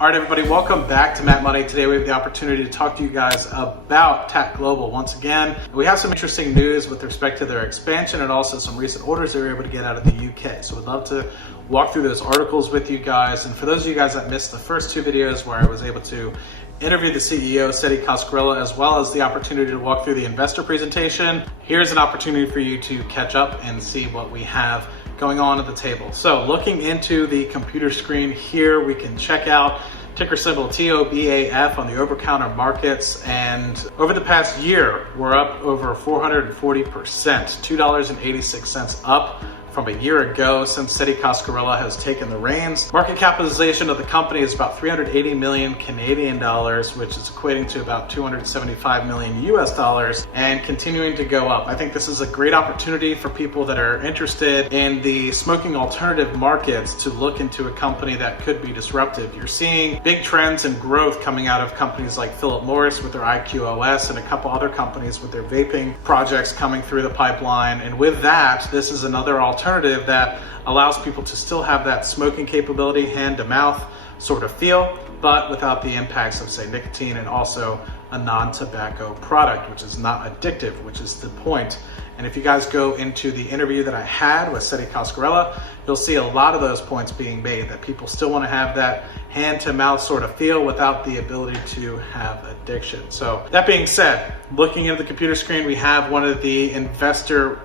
All right, everybody, welcome back to Matt Money. Today we have the opportunity to talk to you guys about TAAT Global. Once again, we have some interesting news with respect to their expansion and also some recent orders they were able to get out of the UK. So we'd love to walk through those articles with you guys. And for those of you guys that missed the first two videos where I was able to interview the CEO, Seti Coscarella, as well as the opportunity to walk through the investor presentation, here's an opportunity for you to catch up and see what we have going on at the table. So looking into the computer screen here, we can check out ticker symbol TOBAF on the over-counter markets, and over the past year we're up over 440%, $2.86 up from a year ago since Seti Coscarella has taken the reins. Market capitalization of the company is about 380 million Canadian dollars, which is equating to about 275 million US dollars, and continuing to go up. I think this is a great opportunity for people that are interested in the smoking alternative markets to look into a company that could be disruptive. You're seeing big trends and growth coming out of companies like Philip Morris with their IQOS and a couple other companies with their vaping projects coming through the pipeline. And with that, this is another alternative that allows people to still have that smoking capability, hand to mouth sort of feel, but without the impacts of, say, nicotine, and also a non-tobacco product, which is not addictive, which is the point. And if you guys go into the interview that I had with Seti Coscarella, you'll see a lot of those points being made, that people still want to have that hand to mouth sort of feel without the ability to have addiction. So that being said, looking at the computer screen, we have one of the investor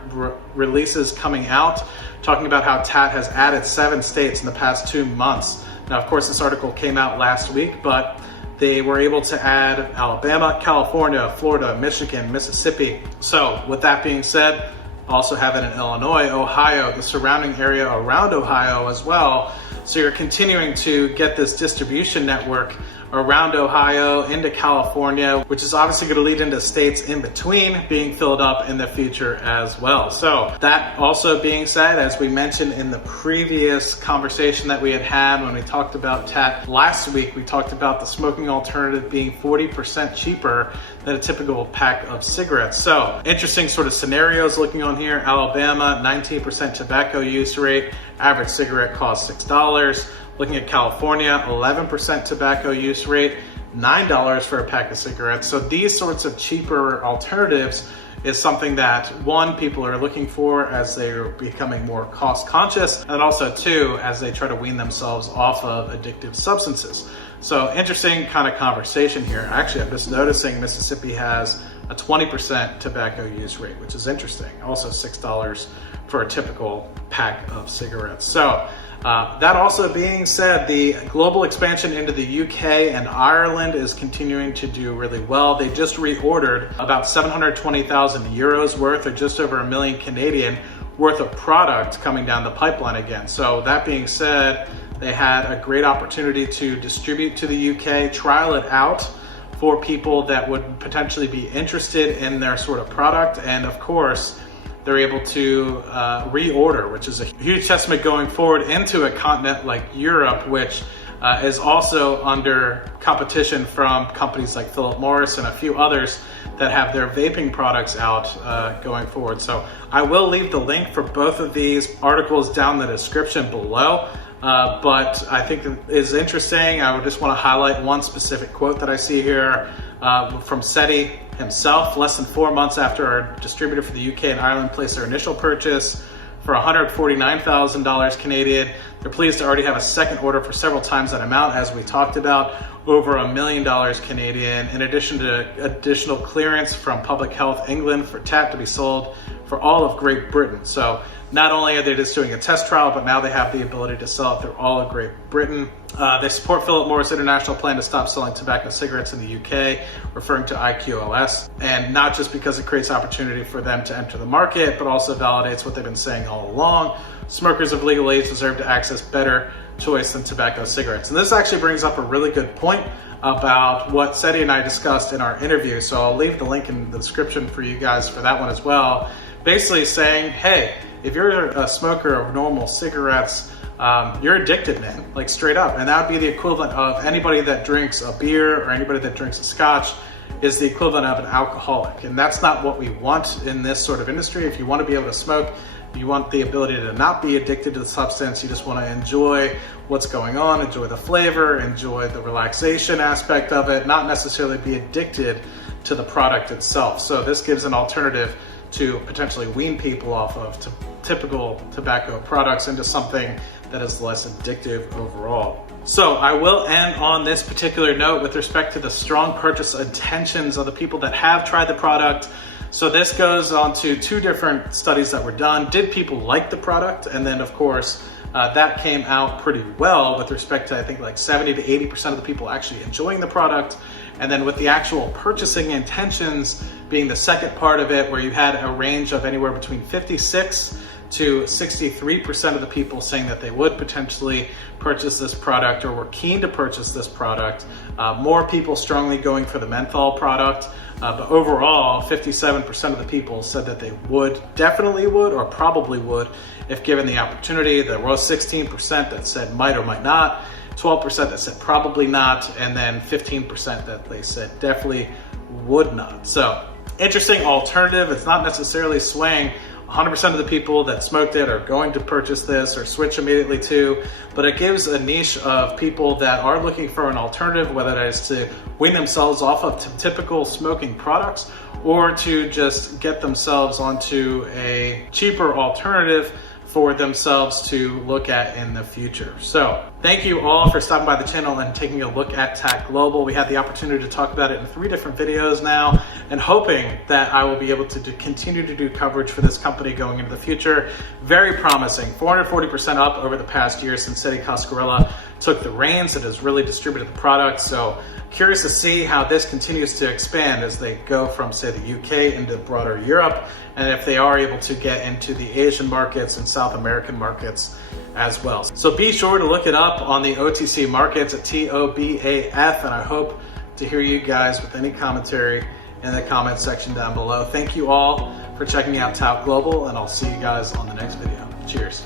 releases coming out talking about how TAAT has added 7 states in the past 2 months. Now, of course, this article came out last week, but they were able to add Alabama, California, Florida, Michigan, Mississippi. So with that being said, also have it in Illinois, Ohio, the surrounding area around Ohio as well. So you're continuing to get this distribution network around Ohio into California, which is obviously going to lead into states in between being filled up in the future as well. So that also being said, as we mentioned in the previous conversation that we had when we talked about TAAT last week, we talked about the smoking alternative being 40% cheaper than a typical pack of cigarettes. So interesting sort of scenarios looking on here. Alabama, 19% tobacco use rate, average cigarette costs $6. Looking at California, 11% tobacco use rate, $9 for a pack of cigarettes. So these sorts of cheaper alternatives is something that, one, people are looking for as they're becoming more cost conscious, and also two, as they try to wean themselves off of addictive substances. So interesting kind of conversation here. Actually, I'm just noticing Mississippi has a 20% tobacco use rate, which is interesting. Also $6 for a typical pack of cigarettes. So that also being said, the global expansion into the UK and Ireland is continuing to do really well. They just reordered about 720,000 euros worth, or just over $1 million Canadian worth of product coming down the pipeline again. So that being said, they had a great opportunity to distribute to the UK, trial it out for people that would potentially be interested in their sort of product. And of course, they're able to reorder, which is a huge testament going forward into a continent like Europe, which is also under competition from companies like Philip Morris and a few others that have their vaping products out going forward. So I will leave the link for both of these articles down in the description below. But I think it is interesting. I would just want to highlight one specific quote that I see here from Seti himself. Less than 4 months after our distributor for the UK and Ireland placed their initial purchase for $149,000 Canadian, they're pleased to already have a second order for several times that amount, as we talked about, over $1 million Canadian, in addition to additional clearance from Public Health England for TAAT to be sold for all of Great Britain. So not only are they just doing a test trial, but now they have the ability to sell it through all of Great Britain. They support Philip Morris' international plan to stop selling tobacco cigarettes in the UK, referring to IQOS, and not just because it creates opportunity for them to enter the market, but also validates what they've been saying all along. Smokers of legal age deserve to access better choice than tobacco cigarettes. And this actually brings up a really good point about what Seti and I discussed in our interview. So I'll leave the link in the description for you guys for that one as well. Basically saying, hey, if you're a smoker of normal cigarettes, you're addicted, man, like straight up. And that would be the equivalent of anybody that drinks a beer or anybody that drinks a scotch is the equivalent of an alcoholic. And that's not what we want in this sort of industry. If you want to be able to smoke, You want the ability to not be addicted to the substance. You just want to enjoy what's going on, enjoy the flavor, enjoy the relaxation aspect of it, not necessarily be addicted to the product itself. So this gives an alternative to potentially wean people off of typical tobacco products into something that is less addictive overall. So I will end on this particular note with respect to the strong purchase intentions of the people that have tried the product. So this goes on to 2 different studies that were done. Did people like the product? And then of course, that came out pretty well with respect to, I think, like 70 to 80% of the people actually enjoying the product. And then with the actual purchasing intentions being the second part of it, where you had a range of anywhere between 56 to 63% of the people saying that they would potentially purchase this product or were keen to purchase this product. More people strongly going for the menthol product, but overall 57% of the people said that they would, definitely would, or probably would if given the opportunity. There was 16% that said might or might not, 12% that said probably not, and then 15% that they said definitely would not. So interesting alternative. It's not necessarily swaying 100% of the people that smoked it are going to purchase this or switch immediately to, but it gives a niche of people that are looking for an alternative, whether that is to wean themselves off of typical smoking products or to just get themselves onto a cheaper alternative for themselves to look at in the future. So thank you all for stopping by the channel and taking a look at TAAT Global. We had the opportunity to talk about it in 3 different videos now, and hoping that I will be able to continue to do coverage for this company going into the future. Very promising, 440% up over the past year since City Cascarilla took the reins and has really distributed the product. So curious to see how this continues to expand as they go from, say, the UK into broader Europe, and if they are able to get into the Asian markets and South American markets as well. So be sure to look it up on the OTC markets at TOBAF, and I hope to hear you guys with any commentary in the comment section down below. Thank you all for checking out TAAT Global, and I'll see you guys on the next video. Cheers.